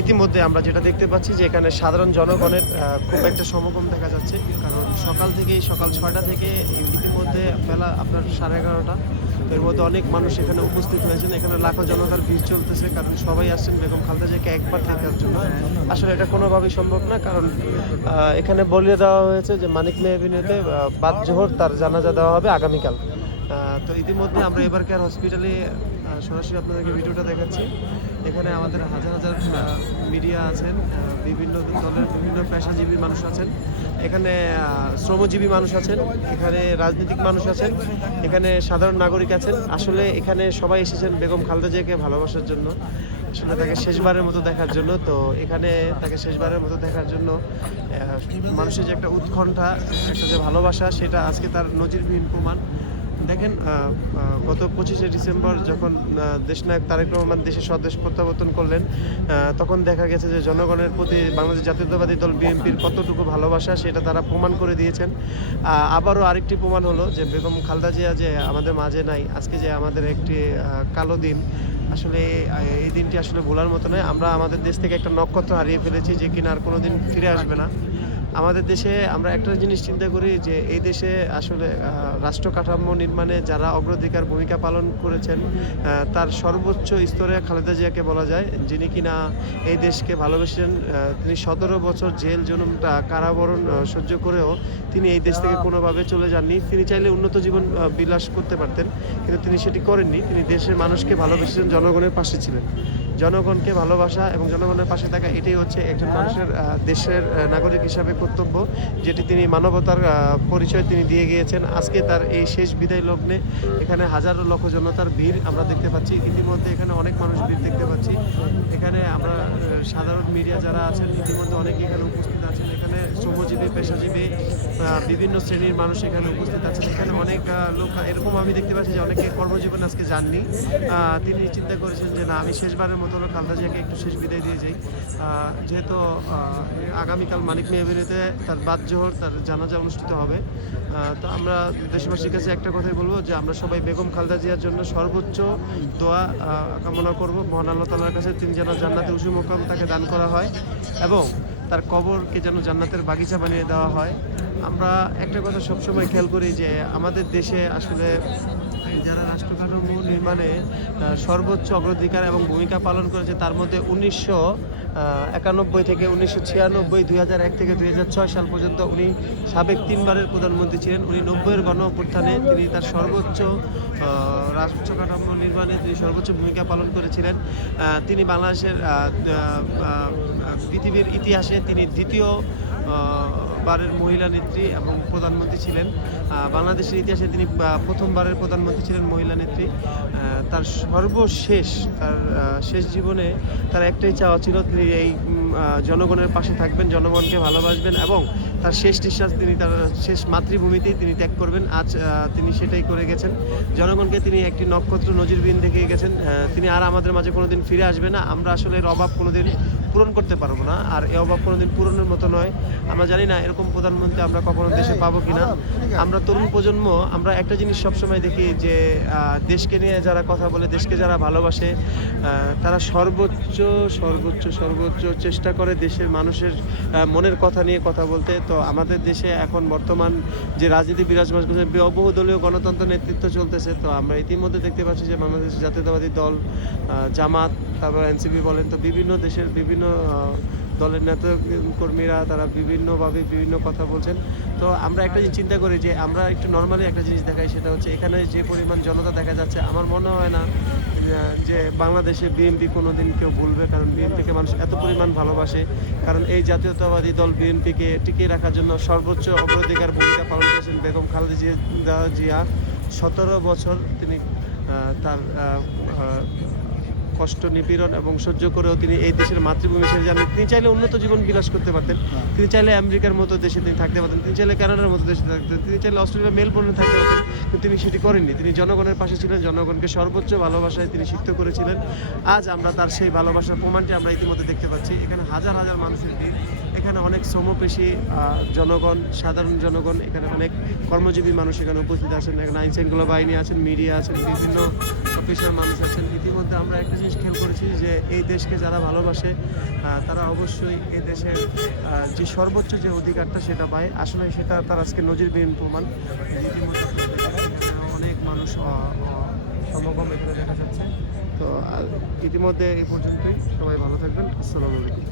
ইতিমধ্যে আমরা যেটা দেখতে পাচ্ছি যে এখানে সাধারণ জনগণের খুব একটা সমাগম দেখা যাচ্ছে, কারণ সকাল 6টা থেকে ইতিমধ্যে বেলা আপনার 11:30। তো এর মধ্যে অনেক মানুষ এখানে উপস্থিত হয়েছেন। এখানে লাখো জনতার ভিড় চলতেছে, কারণ সবাই আসছেন বেগম খালেদা জিয়াকে একবার দেখার জন্য। আসলে এটা কোনোভাবেই সম্ভব না, কারণ এখানে বলে দেওয়া হয়েছে যে মানিক মিয়া এভিনিউতে বাদ জোহর তার জানাজা দেওয়া হবে আগামীকাল। তো ইতিমধ্যে আমরা এবার কেয়ার হসপিটালে সরাসরি আপনাদেরকে ভিডিওটা দেখাচ্ছি। এখানে আমাদের হাজার হাজার মিডিয়া আছেন, বিভিন্ন দলের বিভিন্ন পেশাজীবী মানুষ আছেন, এখানে শ্রমজীবী মানুষ আছেন, এখানে রাজনৈতিক মানুষ আছেন, এখানে সাধারণ নাগরিক আছেন। আসলে এখানে সবাই এসেছেন বেগম খালেদা জিয়াকে ভালোবাসার জন্য, আসলে তাকে শেষবারের মতো দেখার জন্য। তো এখানে তাকে শেষবারের মতো দেখার জন্য মানুষের যে একটা উৎকণ্ঠা, একটা যে ভালোবাসা, সেটা আজকে তার নজিরবিহীন প্রমাণ। দেখেন, গত 25শে ডিসেম্বর যখন দেশনায়ক তারেক রহমান দেশের স্বদেশ প্রত্যাবর্তন করলেন, তখন দেখা গেছে যে জনগণের প্রতি বাংলাদেশ জাতীয়তাবাদী দল বিএনপির কতটুকু ভালোবাসা সেটা তারা প্রমাণ করে দিয়েছেন। আবারও আরেকটি প্রমাণ হলো যে বেগম খালেদা জিয়া যে আমাদের মাঝে নাই, আজকে যে আমাদের একটি কালো দিন। আসলে এই দিনটি আসলে ভোলার মতো নয়। আমরা আমাদের দেশ থেকে একটা নক্ষত্র হারিয়ে ফেলেছি, যে কিনা আর কোনো দিন ফিরে আসবে না। আমাদের দেশে আমরা একটা জিনিস চিন্তা করি যে এই দেশে আসলে রাষ্ট্র কাঠামো নির্মাণে যারা অগ্রাধিকার ভূমিকা পালন করেছেন, তার সর্বোচ্চ স্তরে খালেদা জিয়াকে বলা যায়, যিনি কিনা এই দেশকে ভালোবেসেছেন। তিনি 17 বছর জেল জুলুমটা কারাবরণ সহ্য করেও তিনি এই দেশ থেকে কোনোভাবে চলে যাননি। তিনি চাইলে উন্নত জীবন বিলাস করতে পারতেন, কিন্তু তিনি সেটি করেননি। তিনি দেশের মানুষকে ভালোবেসেছেন, জনগণের পাশে ছিলেন। জনগণকে ভালোবাসা এবং জনগণের পাশে থাকা, এটাই হচ্ছে একজন মানুষের দেশের নাগরিক হিসাবে কর্তব্য, যেটি তিনি মানবতার পরিচয় তিনি দিয়ে গিয়েছেন। আজকে তার এই শেষ বিদায় লগ্নে এখানে হাজারো লক্ষ জনতার ভিড় আমরা দেখতে পাচ্ছি। ইতিমধ্যে এখানে অনেক মানুষ ভিড় দেখতে পাচ্ছি। এখানে আমরা সাধারণ মিডিয়া যারা আছেন, ইতিমধ্যে অনেকে এখানে উপস্থিত আছেন। এখানে শ্রমজীবী, পেশাজীবী, বিভিন্ন শ্রেণীর মানুষ এখানে উপস্থিত আছেন। এখানে অনেক লোক, এরকম আমি দেখতে পাচ্ছি যে অনেকে কর্মজীবন আজকে যাননি। তিনি চিন্তা করেছেন যে না, আমি শেষবারের মতো খালেদা জিয়াকে একটু শেষ বিদায় দিয়ে যাই। যেহেতু আগামীকাল মানিক মিয়া এভিনিউতে তার বাদ জোহর তার জানাজা অনুষ্ঠিত হবে। তো আমরা দেশবাসীর কাছে একটা কথাই বলবো যে আমরা সবাই বেগম খালেদা জিয়ার জন্য সর্বোচ্চ দোয়া কামনা করব মহান আল্লাহ তাআলার কাছে। তিনি যেন জান্নাতে উঁচু মুকাম তাকে দান করা হয় এবং তার কবরকে যেন জান্নাতের বাগিচা বানিয়ে দেওয়া হয়। আমরা একটা কথা সবসময় খেয়াল করি যে আমাদের দেশে আসলে যারা রাষ্ট্র কাঠামো নির্মাণে সর্বোচ্চ অগ্রাধিকার এবং ভূমিকা পালন করেছে, তার মধ্যে 1991 থেকে 1996, 2001 থেকে 2006 সাল পর্যন্ত উনি সাবেক 3বারের প্রধানমন্ত্রী ছিলেন। উনি 90-এর গণ অভ্যুত্থানে তিনি তার সর্বোচ্চ রাষ্ট্র কাঠামো নির্মাণে তিনি সর্বোচ্চ ভূমিকা পালন করেছিলেন। তিনি বাংলাদেশের পৃথিবীর ইতিহাসে তিনি দ্বিতীয় বারের মহিলা নেত্রী এবং প্রধানমন্ত্রী ছিলেন। বাংলাদেশের ইতিহাসে তিনি প্রথমবারের প্রধানমন্ত্রী ছিলেন মহিলা নেত্রী। তার সর্বশেষ, তার শেষ জীবনে তার একটাই চাওয়া ছিল, তিনি এই জনগণের পাশে থাকবেন, জনগণকে ভালোবাসবেন এবং তার শেষ নিঃশ্বাস তিনি তার শেষ মাতৃভূমিতেই তিনি ত্যাগ করবেন। আজ তিনি সেটাই করে গেছেন। জনগণকে তিনি একটি নক্ষত্র নজিরবিহীন দেখিয়ে গেছেন। তিনি আর আমাদের মাঝে কোনোদিন ফিরে আসবে না। আমরা আসলে এর অভাব কোনোদিন পূরণ করতে পারবো না, আর এই অভাব কোনোদিন পূরণের মতো নয়। আমরা জানি না এরকম প্রধানমন্ত্রী আমরা কখনো দেশে পাবো কিনা। আমরা তরুণ প্রজন্ম, আমরা একটা জিনিস সবসময় দেখি যে দেশকে নিয়ে যারা কথা বলে, দেশকে যারা ভালোবাসে, তারা সর্বোচ্চ সর্বোচ্চ সর্বোচ্চ চেষ্টা করে দেশের মানুষের মনের কথা নিয়ে কথা বলতে। তো আমাদের দেশে এখন বর্তমান যে রাজনীতি বিরাজমান করছে, বহুদলীয় গণতন্ত্র নেতৃত্ব চলতেছে। তো আমরা ইতিমধ্যে দেখতে পাচ্ছি যে বাংলাদেশ জাতীয়তাবাদী দল, জামাত, তারপর এনসিপি বলেন, তো বিভিন্ন দেশের বিভিন্ন দলের নেতা কর্মীরা তারা বিভিন্নভাবে বিভিন্ন কথা বলছেন। তো আমরা একটা জিনিস চিন্তা করি যে আমরা একটু নর্মালি একটা জিনিস দেখাই, সেটা হচ্ছে এখানে যে পরিমাণ জনতা দেখা যাচ্ছে, আমার মনে হয় না যে বাংলাদেশে বিএনপি কোনো দিন কেউ ভুলবে, কারণ বিএনপিকে মানুষ এত পরিমাণ ভালোবাসে। কারণ এই জাতীয়তাবাদী দল বিএনপিকে টিকিয়ে রাখার জন্য সর্বোচ্চ অগ্রাধিকার ভূমিকা পালন করেছেন বেগম খালেদা জিয়া। 17 বছর তিনি তার কষ্ট, নিপীড়ন এবং সহ্য করেও তিনি এই দেশের মাতৃভূমি ছেড়ে যান। তিনি চাইলে উন্নত জীবন বিলাস করতে পারতেন, তিনি চাইলে আমেরিকার মতো দেশে তিনি থাকতে পারতেন, তিনি চাইলে কানাডার মতো দেশে থাকতেন, তিনি চাইলে অস্ট্রেলিয়া মেলবোর্নে থাকতে পারতেন, কিন্তু তিনি সেটি করেননি। তিনি জনগণের পাশে ছিলেন, জনগণকে সর্বোচ্চ ভালোবাসায় তিনি সিক্ত করেছিলেন। আজ আমরা তার সেই ভালোবাসার প্রমাণটি আমরা ইতিমধ্যে দেখতে পাচ্ছি। এখানে হাজার হাজার মানুষের ভিড়, এখানে অনেক শ্রমপেশী জনগণ, সাধারণ জনগণ, এখানে অনেক কর্মজীবী মানুষ এখানে উপস্থিত আছেন। এখানে আইন শৃঙ্খলা বাহিনী আছেন, মিডিয়া আছেন, বিভিন্ন পেশার মানুষ আছেন। ইতিমধ্যে আমরা একটা জিনিস খেয়াল করেছি যে এই দেশকে যারা ভালোবাসে তারা অবশ্যই এই দেশের যে সর্বোচ্চ যে অধিকারটা সেটা পায়। আসলে সেটা তার আজকে নজিরবিহীন প্রমাণ। ইতিমধ্যে আপনারা দেখেন, অনেক মানুষ সমাগম এখানে দেখা যাচ্ছে। তো ইতিমধ্যে এই পর্যন্তই, সবাই ভালো থাকবেন। আসসালামু আলাইকুম।